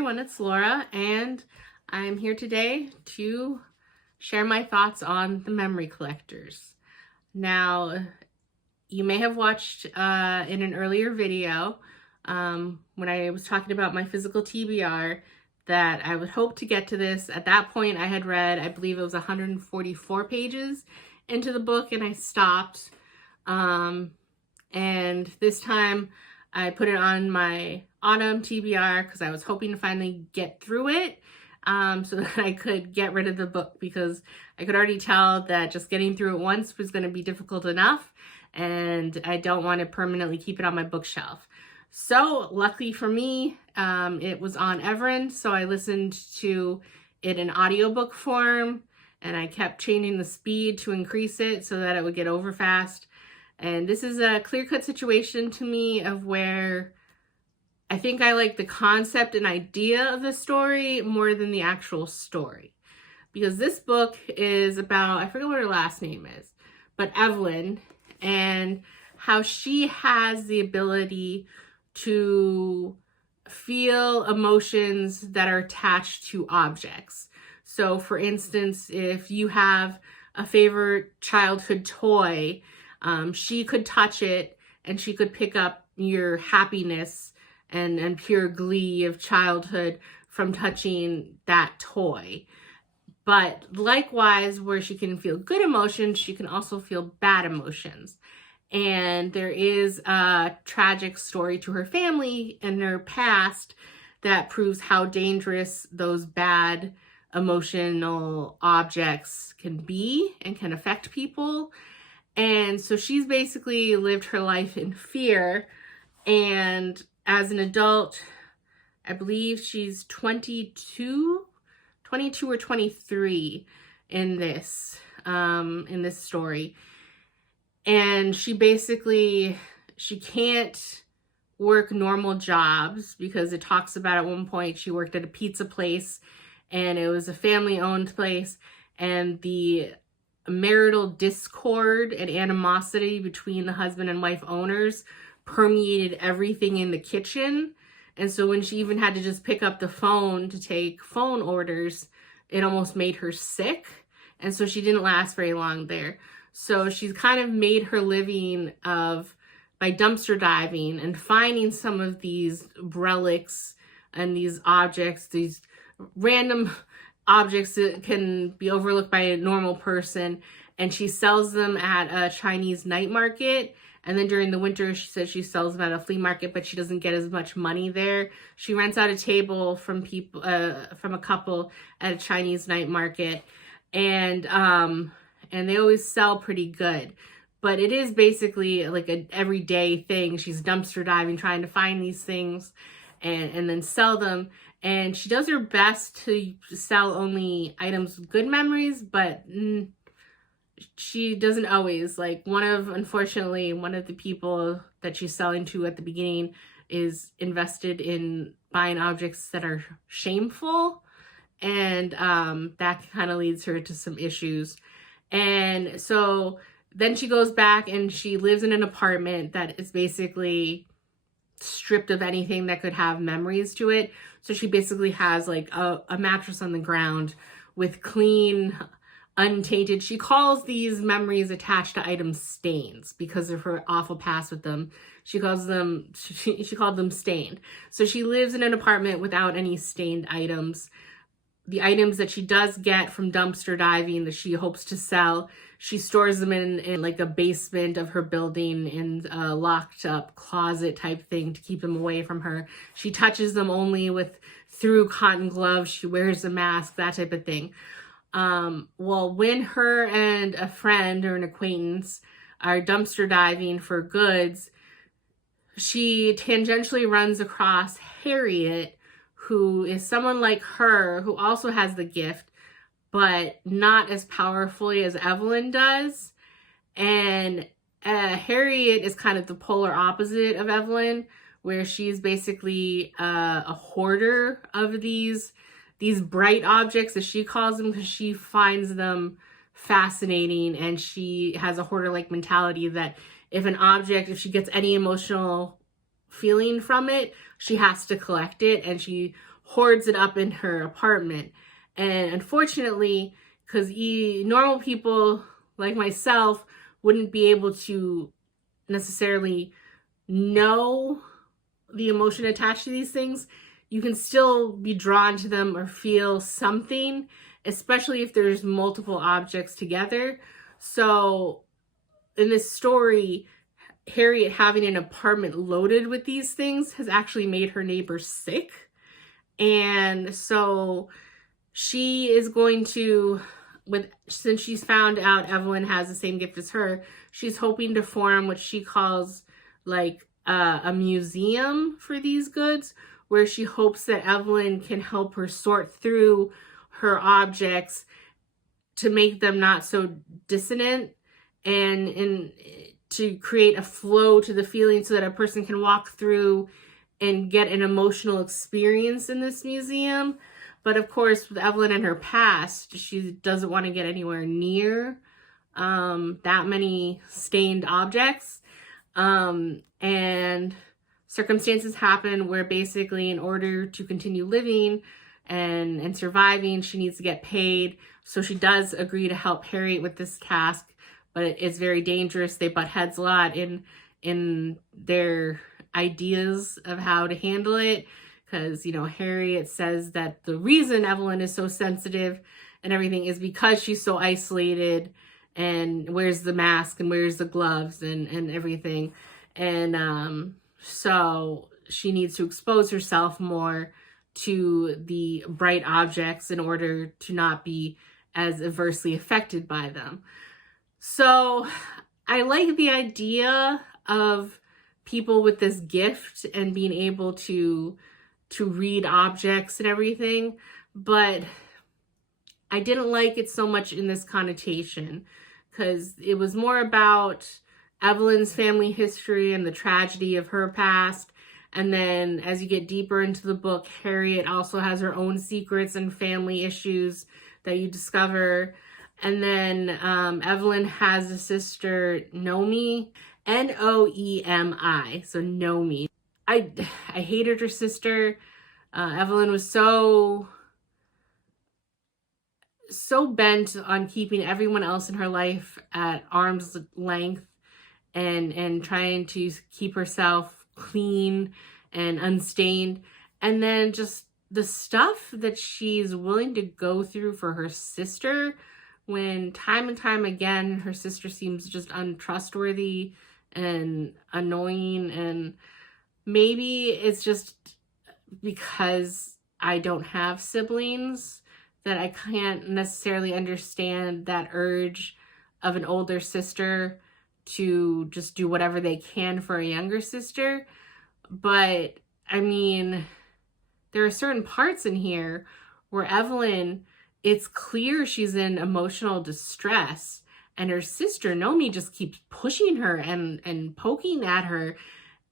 everyone, it's Laura, and I'm here today to share my thoughts on the memory collectors. Now, you may have watched in an earlier video when I was talking about my physical TBR that I would hope to get to this. At that point, I had read, I believe it was 144 pages into the book, and I stopped. And this time, I put it on my autumn TBR because I was hoping to finally get through it so that I could get rid of the book, because I could already tell that just getting through it once was going to be difficult enough, and I don't want to permanently keep it on my bookshelf. So luckily for me, it was on Everend, so I listened to it in audiobook form, and I kept changing the speed to increase it so that it would get over fast. And this is a clear-cut situation to me of where I think I like the concept and idea of the story more than the actual story. Because this book is about, I forget what her last name is, but Evelyn, and how she has the ability to feel emotions that are attached to objects. So for instance, if you have a favorite childhood toy, she could touch it and she could pick up your happiness and pure glee of childhood from touching that toy. But likewise, where she can feel good emotions, she can also feel bad emotions. And there is a tragic story to her family and her past that proves how dangerous those bad emotional objects can be and can affect people. And so she's basically lived her life in fear. And as an adult, I believe she's 22 or 23 in this story. And she can't work normal jobs because it talks about at one point she worked at a pizza place, and it was a family-owned place, and the marital discord and animosity between the husband and wife owners permeated everything in the kitchen. And so when she even had to just pick up the phone to take phone orders, it almost made her sick. And so she didn't last very long there. So she's kind of made her living by dumpster diving and finding some of these relics and these objects, these random objects that can be overlooked by a normal person, and she sells them at a Chinese night market. And then during the winter, she says she sells them at a flea market, but she doesn't get as much money there. She rents out a table from a couple at a Chinese night market, and they always sell pretty good. But it is basically like an everyday thing. She's dumpster diving, trying to find these things and then sell them. And she does her best to sell only items with good memories, but she doesn't always. Like unfortunately, one of the people that she's selling to at the beginning is invested in buying objects that are shameful. And that kind of leads her to some issues. And so then she goes back and she lives in an apartment that is basically stripped of anything that could have memories to it. So she basically has like a mattress on the ground with clean, untainted, she calls these memories attached to items stains because of her awful past with them. She called them stained. So she lives in an apartment without any stained items. The items that she does get from dumpster diving that she hopes to sell, she stores them in like a basement of her building in a locked up closet type thing to keep them away from her. She touches them only through cotton gloves. She wears a mask, that type of thing. Well, when her and a friend or an acquaintance are dumpster diving for goods, she tangentially runs across Harriet, who is someone like her, who also has the gift, but not as powerfully as Evelyn does. And Harriet is kind of the polar opposite of Evelyn, where she's basically a hoarder of these bright objects, as she calls them, because she finds them fascinating, and she has a hoarder-like mentality that if she gets any emotional feeling from it, she has to collect it, and she hoards it up in her apartment. And unfortunately, because normal people like myself wouldn't be able to necessarily know the emotion attached to these things, you can still be drawn to them or feel something, especially if there's multiple objects together. So in this story, Harriet having an apartment loaded with these things has actually made her neighbors sick. And so she is going to, since she's found out Evelyn has the same gift as her, she's hoping to form what she calls like a museum for these goods, where she hopes that Evelyn can help her sort through her objects to make them not so dissonant, and to create a flow to the feeling so that a person can walk through and get an emotional experience in this museum. But of course, with Evelyn and her past, she doesn't want to get anywhere near that many stained objects. And circumstances happen where basically in order to continue living and surviving, she needs to get paid. So she does agree to help Harriet with this task, but it's very dangerous. They butt heads a lot in their ideas of how to handle it. Because, you know, Harriet says that the reason Evelyn is so sensitive and everything is because she's so isolated and wears the mask and wears the gloves and everything. And so she needs to expose herself more to the bright objects in order to not be as adversely affected by them. So I like the idea of people with this gift and being able to read objects and everything, but I didn't like it so much in this connotation, because it was more about Evelyn's family history and the tragedy of her past. And then as you get deeper into the book, Harriet also has her own secrets and family issues that you discover. And then Evelyn has a sister, Noemi, Noemi, so Noemi. I hated her sister. Evelyn was so bent on keeping everyone else in her life at arm's length and trying to keep herself clean and unstained. And then just the stuff that she's willing to go through for her sister, when time and time again her sister seems just untrustworthy and annoying. And maybe it's just because I don't have siblings that I can't necessarily understand that urge of an older sister to just do whatever they can for a younger sister. But I mean, there are certain parts in here where Evelyn, it's clear she's in emotional distress, and her sister Noemi just keeps pushing her and poking at her.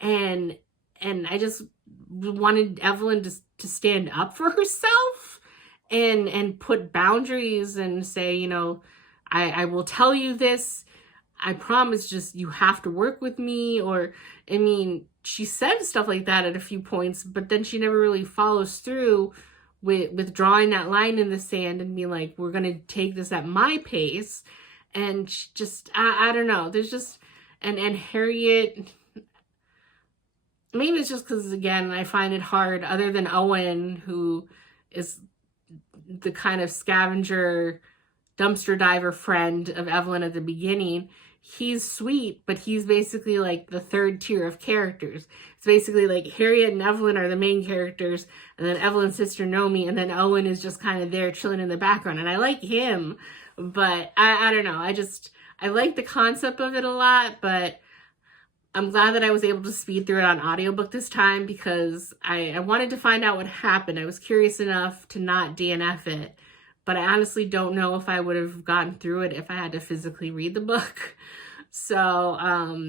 And I just wanted Evelyn to stand up for herself and put boundaries and say, you know, I will tell you this. I promise, just you have to work with me. Or, I mean, she said stuff like that at a few points, but then she never really follows through with drawing that line in the sand and being like, we're going to take this at my pace. And she just, I don't know. There's just, and Harriet, maybe it's just because, again, I find it hard, other than Owen, who is the kind of scavenger, dumpster diver friend of Evelyn at the beginning. He's sweet, but he's basically like the third tier of characters. It's basically like Harriet and Evelyn are the main characters, and then Evelyn's sister Noemi, and then Owen is just kind of there chilling in the background. And I like him, but I don't know. I like the concept of it a lot, but I'm glad that I was able to speed through it on audiobook this time, because I wanted to find out what happened. I was curious enough to not DNF it, but I honestly don't know if I would have gotten through it if I had to physically read the book. So,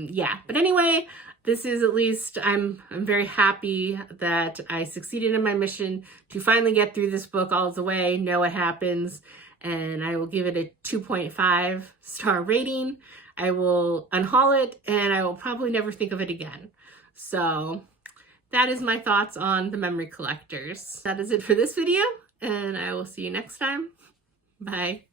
yeah. But anyway, this is, at least, I'm very happy that I succeeded in my mission to finally get through this book all the way, know what happens, and I will give it a 2.5 star rating. I will unhaul it, and I will probably never think of it again. So that is my thoughts on the memory collectors. That is it for this video, and I will see you next time. Bye.